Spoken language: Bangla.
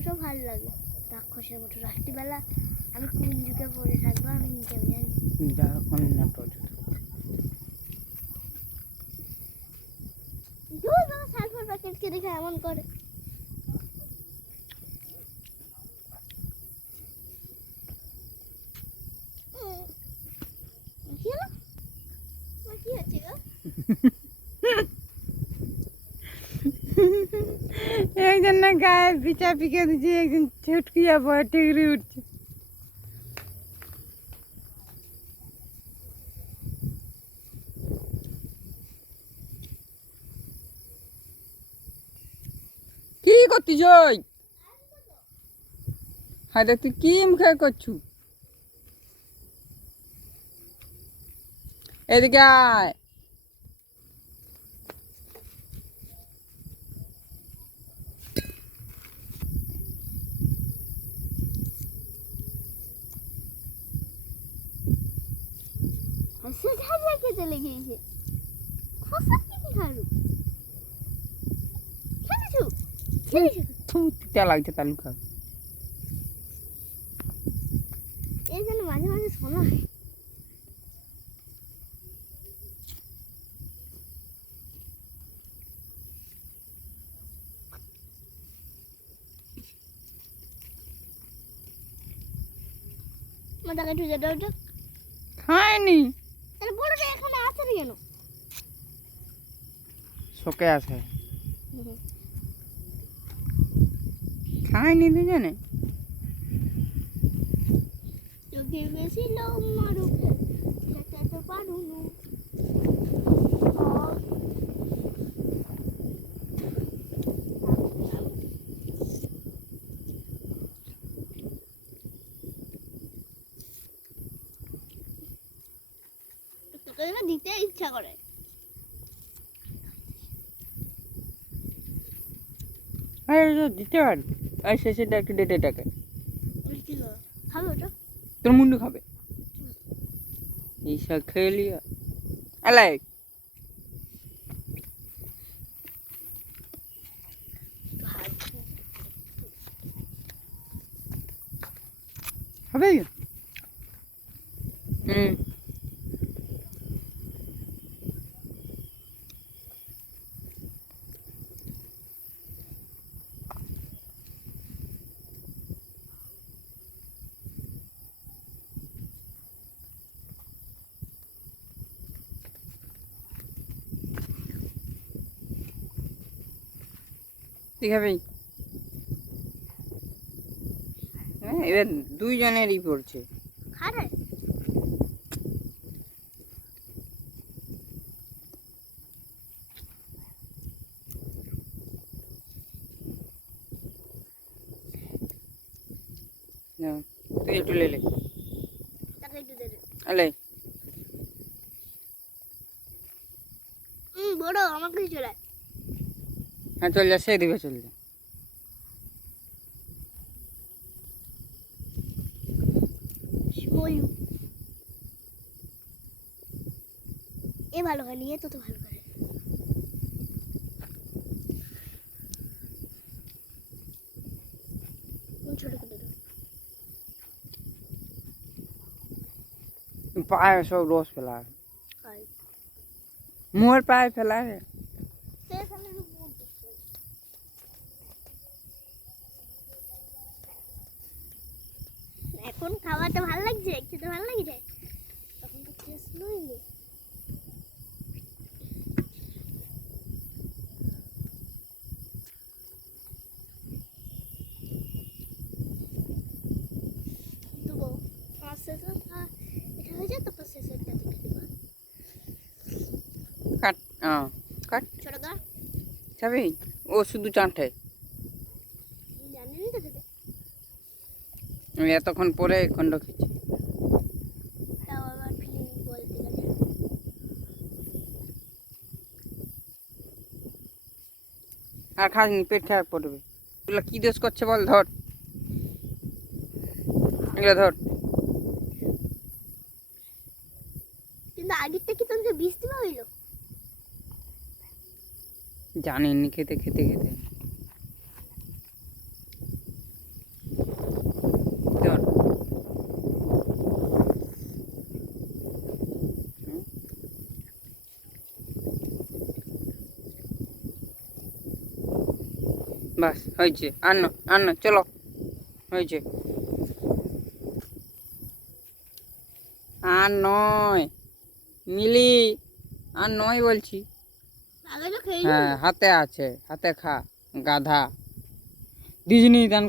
তো ভালো লাগে রাক্ষসের মতো রাত্রিবেলা আমি কুঞ্জুকে পড়ে থাকবো আমি নিজে জানি যখন না তো দূর বাবা সালফার প্যাকেটকে দেখে এমন করে কি হলো কি হচ্ছে গো একজন না গায়ে পিছা পিকে দিচ্ছে একজন ছুটকিয়া পড়ে টিকরি উঠছে কি করতি জয় হ্যাঁ দেখ তুই কি মুখে করছু এদিকে আয় সে ঝাড়িয়ে খেতে লেগেছে খোসা কি খালু খেয়েছো তিতা লাগছে তালু খা এই যেন মাঝে মাঝে শোনা হয় মাথাকে ঢুকে দাও তো খায়নি তাহলে বড়টা এখানে আছে না কেন শোকে আছে খায়নি দুজনে চোখে বেশি লোক মারুক সেটা তো পারুন তোকে দিতে ইচ্ছা করে দিতে পারি আর শেষেটা একটু ডেটে টাকা খাবে ওটা তোর মুন্ডু খাবে এইসব খেয়ে লিয়া আলাই হবে দেখাবে হ্যাঁ এবার দুইজনেরই পড়ছে খারে তুই একটু লেলে তাকে একটু দে দে আলে বড় আমার কাছে চলে হ্যাঁ চল যা সেই দিকে চল যা ময়ূর এ ভালো করে নিয়ে তো ভালো করে ছোট করে দাও পায়ে সব রস ফেলা মুয়ের পায়ে ফেলা রে এখন খাওয়াটা ভালো লাগছে খেতে ভালো লাগছে তখন তো টেস্ট নই দেবো এটা হয়ে যায় তারপর শেষেরটা দেখে দেবো কাট কাট ছোট গা যাবি ও শুধু চাঁটে জানেন তো খেতে আমি এতক্ষণ পরে খণ্ড খেয়েছি তাও আবার ফিলিং বলতে গেলে আর খাসনি পেট খারাপ পড়বে এগুলো কি দোষ করছে বল ধর এগুলো ধর কিন্তু আগেরটা কি তোমাকে বিষ দেওয়া হইলো জানেননি খেতে খেতে খেতে বাস হয়েছে, আর না চলো, হয়েছে। আর নয় মিলি, আর নয় বলছি। আগে তো খেয়ে হ্যাঁ হাতে আছে, হাতে খা গাধা। ডিজনি দান